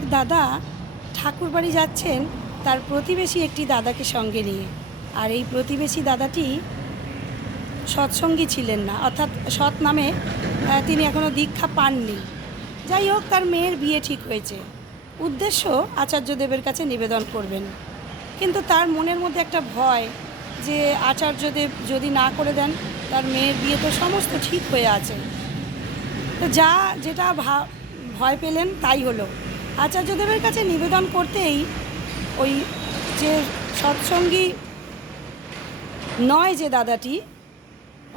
এক দাদা ঠাকুরবাড়ি যাচ্ছেন তার প্রতিবেশী একটি দাদাকে সঙ্গে নিয়ে। আর এই প্রতিবেশী দাদাটি সৎসঙ্গী ছিলেন না, অর্থাৎ সৎ নামে তিনি এখনও দীক্ষা পাননি। যাই হোক, তার মেয়ের বিয়ে ঠিক হয়েছে, উদ্দেশ্য আচার্যদেবের কাছে নিবেদন করবেন। কিন্তু তার মনের মধ্যে একটা ভয় যে আচার্যদেব যদি না করে দেন, তার মেয়ের বিয়ে তো সমস্ত ঠিক হয়ে আছে। তো যেটা ভয় পেলেন তাই হলো। আচার্যদেবের কাছে নিবেদন করতেই ওই যে সৎসঙ্গী নয় যে দাদাটি,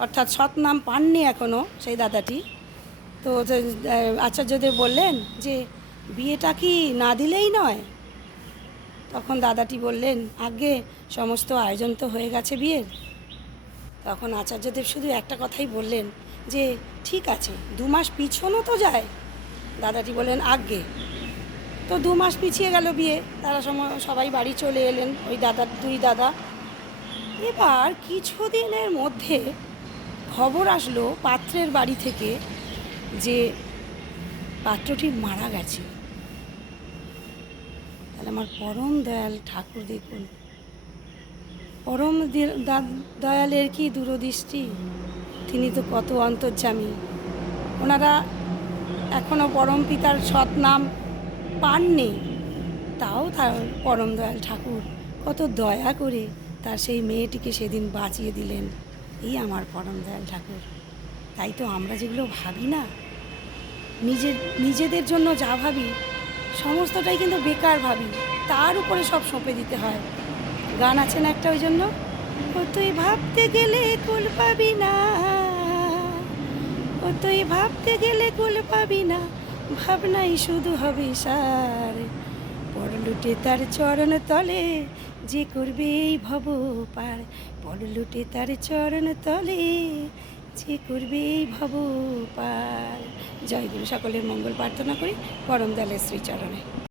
অর্থাৎ সৎ নাম পাননি এখনও সেই দাদাটি, তো আচার্যদেব বললেন যে বিয়েটা কি না দিলেই নয়? তখন দাদাটি বললেন, আগে সমস্ত আয়োজন তো হয়ে গেছে বিয়ের। তখন আচার্যদেব শুধু একটা কথাই বললেন যে ঠিক আছে, 2 মাস পিছনও তো যায়। দাদাটি বললেন আগে। তো 2 মাস পিছিয়ে গেল বিয়ে, তারা সবাই বাড়ি চলে এলেন, ওই দুই দাদা। এবার কিছুদিনের মধ্যে খবর আসলো পাত্রের বাড়ি থেকে যে পাত্রটি মারা গেছে। তাহলে আমার পরম দয়াল ঠাকুর দেখুন, পরম দয়ালের কি দূরদৃষ্টি, তিনি তো কত অন্তর্যামী। ওনারা এখনও পরম পিতার সৎ নাম পাননি, তাও তার পরম দয়াল ঠাকুর কত দয়া করে তার সেই মেয়েটিকে সেদিন বাঁচিয়ে দিলেন। এই আমার পরম দয়াল ঠাকুর। তাই তো আমরা যেগুলো ভাবি না, নিজেদের জন্য যা ভাবি সমস্তটাই কিন্তু বেকার ভাবি, তার উপরে সব সঁপে দিতে হয়। গান আছে না একটা, ওই জন্য, ও তুই ভাবতে গেলে কুল পাবি না, ও তুই ভাবতে গেলে কুল পাবি না, ভাবনাই শুধু হবে সার। পরলুটে তার চরণ তলে যে করবে এই ভব পার, পরলুটে তার চরণ তলে যে করবে এই ভব পার। জয় গুরু, সকলের মঙ্গল প্রার্থনা করি পরম দয়ালের শ্রীচরণে।